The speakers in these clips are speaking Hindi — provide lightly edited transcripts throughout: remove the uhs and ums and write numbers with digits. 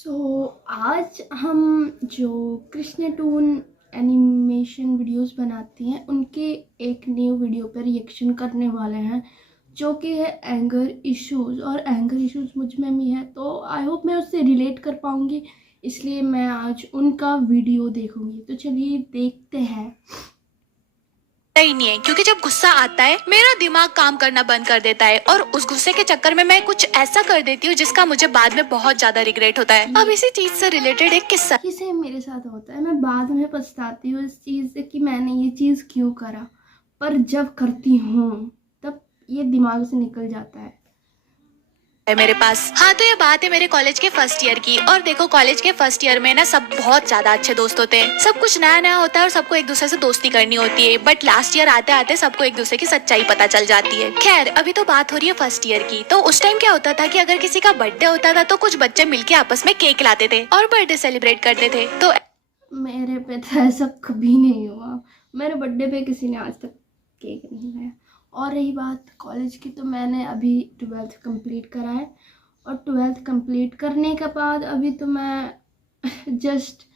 आज हम जो कृष्ण टून एनिमेशन वीडियोस बनाते हैं उनके एक न्यू वीडियो पर रिएक्शन करने वाले हैं जो कि है एंगर इश्यूज। और एंगर इश्यूज मुझ में भी है तो आई होप मैं उससे रिलेट कर पाऊँगी, इसलिए मैं आज उनका वीडियो देखूँगी। तो चलिए देखते हैं। ही नहीं है क्योंकि जब गुस्सा आता है मेरा दिमाग काम करना बंद कर देता है और उस गुस्से के चक्कर में मैं कुछ ऐसा कर देती हूँ जिसका मुझे बाद में बहुत ज्यादा रिग्रेट होता है। अब इसी चीज से रिलेटेड एक किस्सा ये सेम मेरे साथ होता है। मैं बाद में पछताती हूँ इस चीज़ से कि मैंने ये चीज़ क्यों करा, पर जब करती हूँ तब ये दिमाग से निकल जाता है मेरे पास। हाँ, तो ये बात है मेरे कॉलेज के फर्स्ट ईयर की। और देखो, कॉलेज के फर्स्ट ईयर में ना सब बहुत ज्यादा अच्छे दोस्त होते हैं, सब कुछ नया नया होता है और सबको एक दूसरे से दोस्ती करनी होती है। बट लास्ट ईयर आते आते सबको एक दूसरे की सच्चाई पता चल जाती है। खैर, अभी तो बात हो रही है फर्स्ट ईयर की। तो उस टाइम क्या होता था कि अगर किसी का बर्थडे होता था तो कुछ बच्चे मिलके आपस में केक लाते थे और बर्थडे सेलिब्रेट करते थे। तो मेरे पे तो ऐसा कभी नहीं हुआ। मेरे बर्थडे पे किसी ने आज तक केक नहीं लाया। और रही बात कॉलेज की, तो मैंने अभी 12th कंप्लीट करा है और 12th कंप्लीट करने के बाद अभी तो मैं जस्ट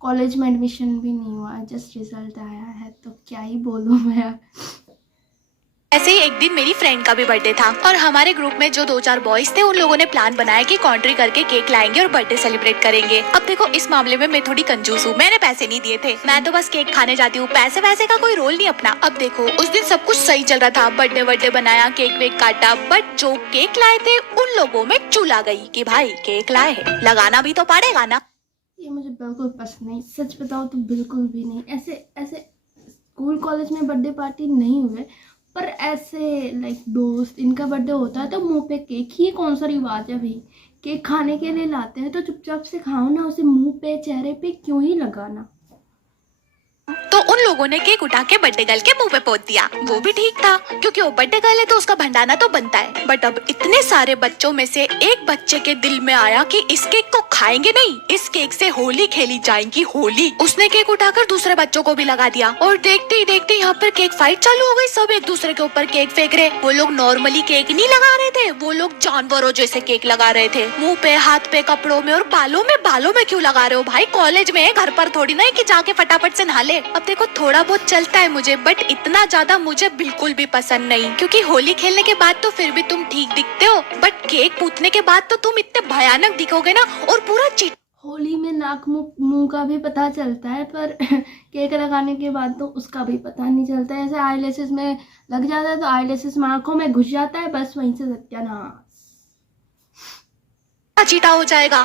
कॉलेज में एडमिशन भी नहीं हुआ, जस्ट रिजल्ट आया है। तो क्या ही बोलूँ मैं। ऐसे ही एक दिन मेरी फ्रेंड का भी बर्थडे था और हमारे ग्रुप में जो 2-4 बॉयज थे उन लोगों ने प्लान बनाया कि कॉन्ट्री करके केक लाएंगे और बर्थडे सेलिब्रेट करेंगे। अब देखो, इस मामले में मैं थोड़ी कंजूस हूँ, मैंने पैसे नहीं दिए थे, मैं तो बस केक खाने जाती हूँ, पैसे वैसे का कोई रोल नहीं अपना। अब देखो, उस दिन सब कुछ सही चल रहा था, बर्थडे बनाया, केक वेक काटा, बट जो केक लाए थे उन लोगों में चुल आ गई कि भाई केक लाए है, लगाना भी तो पड़ेगा ना। ये मुझे बिल्कुल पसंद नहीं, सच बताओ तो बिल्कुल भी नहीं। ऐसे ऐसे स्कूल कॉलेज में बर्थडे पार्टी नहीं हुए, पर ऐसे लाइक दोस्त इनका बर्थडे होता है तो मुंह पे केक, ये कौन सा रिवाज है भाई। केक खाने के लिए लाते हैं तो चुपचाप से खाओ ना, उसे मुंह पे चेहरे पे क्यों ही लगाना। तो उन लोगों ने केक उठा के बर्थडे गर्ल के मुंह पे पोत दिया। वो भी ठीक था क्योंकि वो बर्थडे गर्ल है तो उसका भंडाना तो बनता है। बट अब इतने सारे बच्चों में से एक बच्चे के दिल में आया कि इस केक को खाएंगे नहीं, इस केक से होली खेली जाएगी, होली। उसने केक उठाकर दूसरे बच्चों को भी लगा दिया और देखते ही देखते यहाँ पर केक फाइट चालू हो गई। सब एक दूसरे के ऊपर केक फेंक रहे। वो लोग नॉर्मली केक नहीं लगा रहे थे, वो लोग जानवरों जैसे केक लगा रहे थे, मुंह पे, हाथ पे, कपड़ों में और बालों में। बालों में क्यों लगा रहे हो भाई, कॉलेज में है, घर पर थोड़ी ना है कि जाके फटाफट से नहा ले। अब देखो, थोड़ा बहुत चलता है मुझे, बट इतना ज्यादा मुझे बिल्कुल भी पसंद नहीं, क्योंकि होली खेलने के बाद तो फिर भी तुम ठीक दिखते हो, बट केक पूछने के बाद तो तुम इतने भयानक दिखोगे ना। और पूरा होली में नाक मुंह का भी पता चलता है, पर केक लगाने के बाद तो उसका भी पता नहीं चलता है। ऐसे आईलैशेस में लग जाता है तो आईलैशेस में आंखों में घुस जाता है, बस वहीं से सत्यानाश। चीटा हो जाएगा।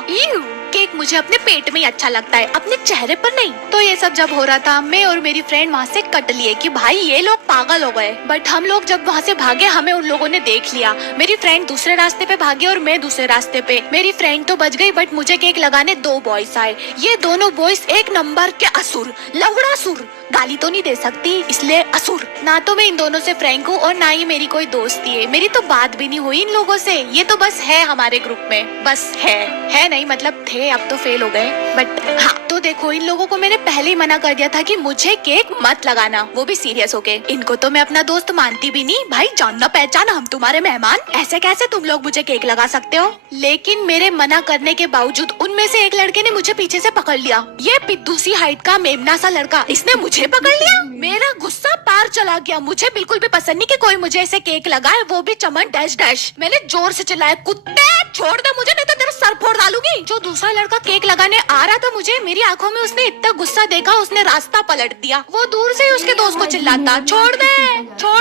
केक मुझे अपने पेट में ही अच्छा लगता है, अपने चेहरे पर नहीं। तो ये सब जब हो रहा था, मैं और मेरी फ्रेंड वहाँ से कट लिए कि भाई ये लोग पागल हो गए। बट हम लोग जब वहाँ से भागे हमें उन लोगों ने देख लिया। मेरी फ्रेंड दूसरे रास्ते पे भागी और मैं दूसरे रास्ते पे। मेरी फ्रेंड तो बच गई बट मुझे केक लगाने 2 बॉयज आए। ये दोनों बॉयज एक नंबर के असुर, लवड़ासुर। गाली तो नहीं दे सकती इसलिए असुर। ना तो मैं इन दोनों से फ्रेंक हूँ और ना ही मेरी कोई दोस्ती है, मेरी तो बात भी नहीं हुई इन लोगों से। ये तो बस है हमारे ग्रुप में, बस है नहीं मतलब थे, अब तो फेल हो गए। बट हाँ, तो देखो, इन लोगों को मैंने पहले ही मना कर दिया था कि मुझे केक मत लगाना, वो भी सीरियस होके। इनको तो मैं अपना दोस्त मानती भी नहीं भाई, जानना पहचाना, हम तुम्हारे मेहमान, ऐसे कैसे तुम लोग मुझे केक लगा सकते हो। लेकिन मेरे मना करने के बावजूद उनमें से एक लड़के ने मुझे पीछे से पकड़ लिया। ये पिद्दू सी हाइट का मेमना सा लड़का, इसने मुझे पकड़ लिया। मेरा गुस्सा पार चला गया। मुझे बिल्कुल भी पसंद नहीं कि कोई मुझे ऐसे केक लगाए, वो भी चमन डैश डैश। मैंने जोर से चिल्लाया, कुत्ते छोड़ दे मुझे नहीं तो तेरा सर फोड़ डालूंगी। जो दूसरा लड़का केक लगाने आ रहा था मुझे, मेरी आंखों में उसने इतना गुस्सा देखा, उसने रास्ता पलट दिया। वो दूर से ही उसके दोस्त को चिल्लाता, छोड़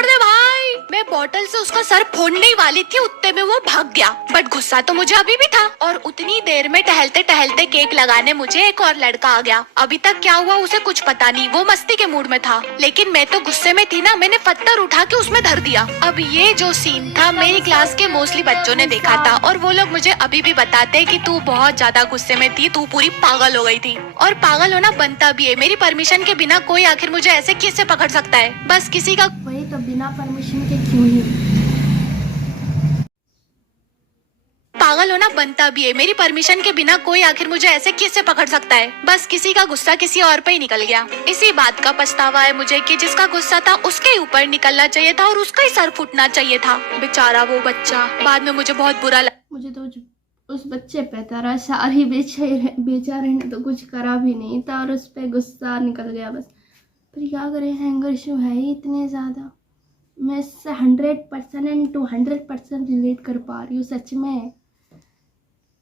दे भाई। मैं बोतल से उसका सर फोड़ने ही वाली थी, उतने में वो भाग गया। बट गुस्सा तो मुझे अभी भी था। और उतनी देर में टहलते टहलते केक लगाने मुझे एक और लड़का आ गया। अभी तक क्या हुआ उसे कुछ पता नहीं, वो मस्ती के मूड में था, लेकिन मैं तो गुस्से में थी ना, मैंने पत्थर उठा के उसमें धर दिया। अब ये जो सीन था मेरी क्लास के मोस्टली बच्चों ने देखा था और वो लोग मुझे अभी भी बताते हैं कि तू बहुत ज्यादा गुस्से में थी, तू पूरी पागल हो गई थी। और पागल होना बनता भी है, मेरी परमिशन के बिना कोई आखिर मुझे ऐसे किससे पकड़ सकता है। बस किसी का वही तो, बिना परमिशन के क्यों ही। पागल होना बनता भी है, मेरी परमिशन के बिना कोई आखिर मुझे ऐसे किससे पकड़ सकता है। बस किसी का गुस्सा किसी और पे ही निकल गया। इसी बात का पछतावा है मुझे कि जिसका गुस्सा था उसके ऊपर निकलना चाहिए था और उसका ही सर फूटना चाहिए था। बेचारा वो बच्चा, बाद में मुझे बहुत बुरा लगा। मुझे तो उस बच्चे पे तरह सारी बेचारे ने तो कुछ करा भी नहीं था और उस पर गुस्सा निकल गया बस। पर क्या करें, हैंगर इशू है ही इतने ज़्यादा। मैं इससे 100% एंड 200% रिलेट कर पा रही हूँ सच में।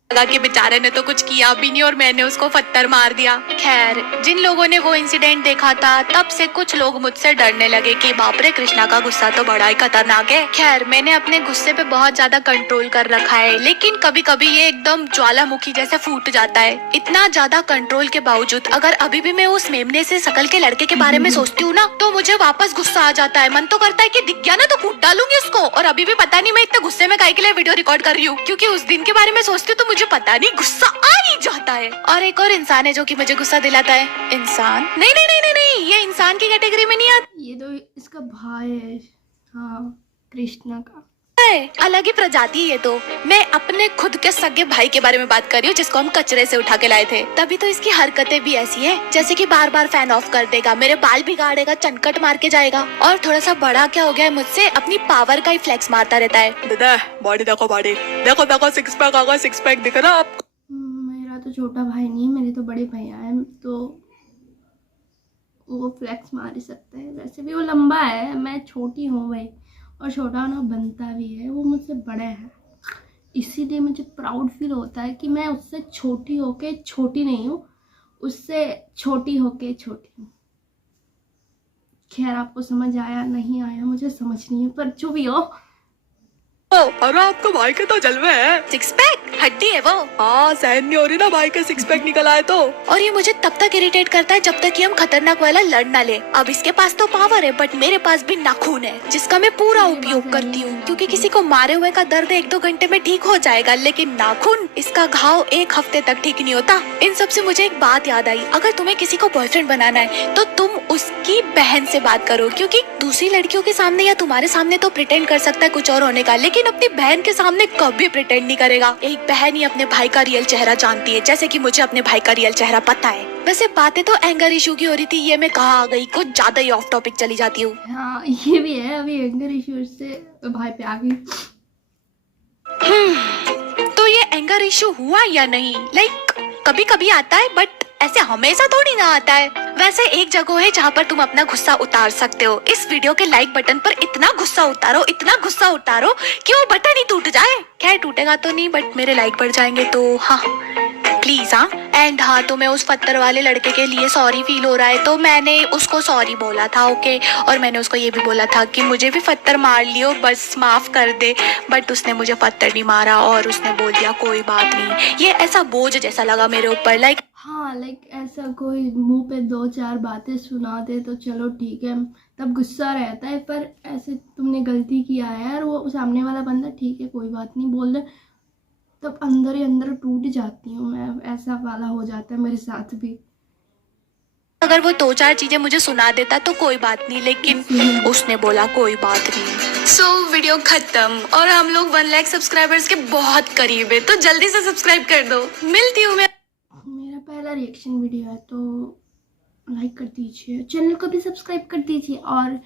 लगा कि बेचारे ने तो कुछ किया भी नहीं और मैंने उसको पत्थर मार दिया। खैर, जिन लोगों ने वो इंसिडेंट देखा था तब से कुछ लोग मुझसे डरने लगे कि बाप रे, कृष्णा का गुस्सा तो बड़ा ही खतरनाक है। खैर, मैंने अपने गुस्से पे बहुत ज्यादा कंट्रोल कर रखा है, लेकिन कभी कभी ये एकदम ज्वालामुखी जैसे फूट जाता है। इतना ज्यादा कंट्रोल के बावजूद अगर अभी भी मैं उस मेमने से शकल के लड़के के बारे में सोचती हूँ ना, तो मुझे वापस गुस्सा आ जाता है। मन तो करता है कि दिख गया ना तो कूट डालूंगी उसको। और अभी भी पता नहीं मैं इतने गुस्से में काहे के लिए वीडियो रिकॉर्ड कर रही हूँ, क्योंकि उस दिन के बारे में सोचती हूँ तो मुझे पता नहीं गुस्सा आ ही जाता है। और एक और इंसान है जो कि मुझे गुस्सा दिलाता है। इंसान नहीं नहीं नहीं नहीं नहीं, ये इंसान की कैटेगरी में नहीं आता। ये तो इसका भाई है, हाँ, कृष्णा का अलग ही प्रजाति है ये तो। मैं अपने खुद के सगे भाई के बारे में बात कर रही हूँ, जिसको हम कचरे से उठा के लाए थे। तभी तो इसकी हरकतें भी ऐसी है, जैसे कि बार बार फैन ऑफ कर देगा, मेरे बाल बिगाड़ेगा, चनकट मार के जाएगा। और थोड़ा सा बड़ा क्या हो गया है मुझसे, अपनी पावर का ही फ्लेक्स मारता रहता है। दादा बॉडी देखो, बॉडी देखो देखो, सिक्स पैक आ गया, सिक्स पैक दिख रहा है आपको? मेरा तो छोटा भाई नहीं है, मेरे तो बड़े भैया है, तो वो फ्लेक्स मार ही सकता है। वैसे भी वो लंबा है, मैं छोटी हूँ भाई, और छोटा ना बनता भी है, वो मुझसे बड़ा है। इसीलिए मुझे प्राउड फील होता है कि मैं उससे छोटी होके छोटी नहीं हूँ, उससे छोटी होके छोटी हूँ। खैर, आपको समझ आया नहीं आया मुझे समझ नहीं है, पर जो भी हो। अरे आपको भाई के तो जलवे है। सिक्स पैक हड्डी है वो। हाँ, सहन नहीं हो रही ना भाई के सिक्स पैक निकल आए तो। और ये मुझे तब तक इरिटेट करता है जब तक कि हम खतरनाक वाला लड़ ना ले। अब इसके पास तो पावर है, बट मेरे पास भी नाखून है, जिसका मैं पूरा उपयोग करती हूँ। क्योंकि किसी को मारे हुए का दर्द 1-2 घंटे में ठीक हो जाएगा, लेकिन नाखून, इसका घाव 1 हफ्ते तक ठीक नहीं होता। इन सब से मुझे एक बात याद आई, अगर तुम्हें किसी को बॉयफ्रेंड बनाना है तो तुम उसकी बहन से बात करो, क्योंकि दूसरी लड़कियों के सामने या तुम्हारे सामने तो प्रिटेंड कर सकता है कुछ और होने का, लेकिन अपनी बहन के सामने कभी प्रिटेंड नहीं करेगा। एक बहन ही अपने भाई का रियल चेहरा जानती है, जैसे कि मुझे अपने भाई का रियल चेहरा पता है। वैसे बातें तो एंगर इशू की हो रही थी, ये मैं कहाँ आ गई, कुछ ज्यादा ही ऑफ टॉपिक चली जाती हूँ। हाँ, ये भी है, अभी एंगर इशू से भाई पे आ गई। तो ये एंगर इशू हुआ या नहीं, लाइक कभी कभी आता है, बट ऐसे हमेशा थोड़ी ना आता है। वैसे एक जगह है जहाँ पर तुम अपना गुस्सा उतार सकते हो। इस वीडियो के लाइक बटन पर इतना गुस्सा उतारो, इतना गुस्सा उतारो कि वो बटन ही टूट जाए। खैर, टूटेगा तो नहीं, बट मेरे लाइक बढ़ जाएंगे, तो हाँ प्लीज। हाँ, एंड हाँ, तो मैं उस पत्थर वाले लड़के के लिए सॉरी फील हो रहा है, तो मैंने उसको सॉरी बोला था, ओके। और मैंने उसको ये भी बोला था कि मुझे भी पत्थर मार लियो, बस माफ कर दे। बट उसने मुझे पत्थर नहीं मारा और उसने बोल दिया कोई बात नहीं। ये ऐसा बोझ जैसा लगा मेरे ऊपर, लाइक हाँ, लाइक ऐसा कोई मुंह पे 2-4 बातें सुना दे तो चलो ठीक है, तब गुस्सा रहता है। पर ऐसे तुमने गलती किया है यार, वो सामने वाला बंदा ठीक है कोई बात नहीं बोल दे, तब अंदर ही अंदर टूट जाती हूँ मैं। ऐसा वाला हो जाता है मेरे साथ भी। अगर वो 2-4 चीजें मुझे सुना देता तो कोई बात नहीं, लेकिन उसने बोला कोई बात नहीं। सो वीडियो खत्म, और हम लोग 1 लाख सब्सक्राइबर्स के बहुत करीब है, तो जल्दी से सब्सक्राइब कर दो। मिलती हूँ मैं। मेरा पहला रिएक्शन वीडियो है, तो लाइक कर दीजिए, चैनल को भी सब्सक्राइब कर दीजिए, और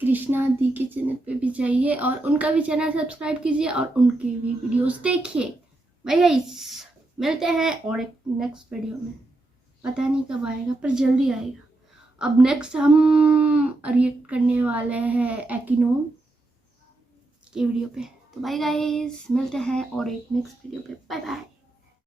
कृष्णा दी के चैनल पे भी जाइए और उनका भी चैनल सब्सक्राइब कीजिए और उनकी भी वीडियोस देखिए। बाय गाइस, मिलते हैं और एक नेक्स्ट वीडियो में। पता नहीं कब आएगा, पर जल्दी आएगा। अब नेक्स्ट हम रिएक्ट करने वाले हैं एक्नो की वीडियो पे। तो बाय गाइस, मिलते हैं और एक नेक्स्ट वीडियो पे। Bye bye.